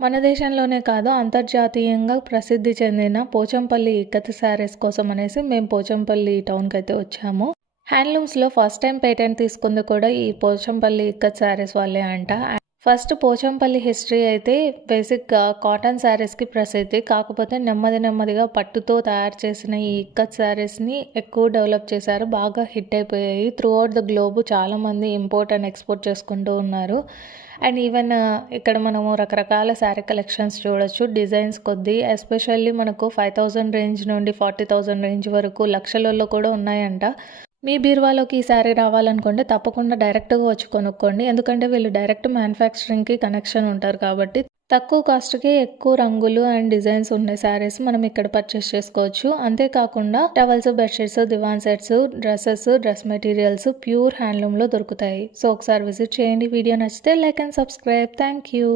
మన దేశంలోనే కాదు అంతర్జాతీయంగా ప్రసిద్ధి చెందిన పోచంపల్లి ఇక్కత్ శారీస్ కోసం అనేసి మేము పోచంపల్లి టౌన్‌కైతే వచ్చాము. హ్యాండ్లూమ్స్‌లో ఫస్ట్ టైం పేటెంట్ తీసుకుంది కూడా ఈ పోచంపల్లి ఇక్కత్ శారీస్ వాళ్ళే అంట. ఫస్ట్ పోచంపల్లి హిస్టరీ అయితే బేసిక్‌గా కాటన్ శారీస్‌కి ప్రసిద్ధి. కాకపోతే నెమ్మదిగా పట్టుతో తయారు చేసిన ఈ ఇక్కత్ శారీస్‌ని ఎక్కువ డెవలప్ చేశారు. బాగా హిట్ అయిపోయాయి. త్రూ ఔట్ ద గ్లోబ్ చాలామంది ఇంపోర్ట్ అండ్ ఎక్స్‌పోర్ట్ చేసుకుంటూ ఉన్నారు. అండ్ ఈవెన్ ఇక్కడ మనము రకరకాల శారీ కలెక్షన్స్ చూడొచ్చు. డిజైన్స్ కొద్దీ ఎస్పెషల్లీ మనకు 5000 రేంజ్ నుండి 40,000 రేంజ్ వరకు లక్షలలో కూడా ఉన్నాయంట. మీ బీరువాలోకి ఈ శారీ రావాలనుకుంటే తప్పకుండా డైరెక్ట్‌గా వచ్చి కొనుక్కోండి. ఎందుకంటే వీళ్ళు డైరెక్ట్ మ్యానుఫ్యాక్చరింగ్‌కి కనెక్షన్ ఉంటారు కాబట్టి తక్కువ కాస్ట్‌కే ఎక్కువ రంగులు అండ్ డిజైన్స్ ఉన్న శారీస్ మనం ఇక్కడ పర్చేస్ చేసుకోవచ్చు. అంతేకాకుండా towels, bedsheets, divan sets, dresses, dress materials pure హ్యాండ్లూమ్‌లో దొరుకుతాయి. సో ఒకసారి విజిట్ చేయండి. వీడియో నచ్చితే like and subscribe. Thank you.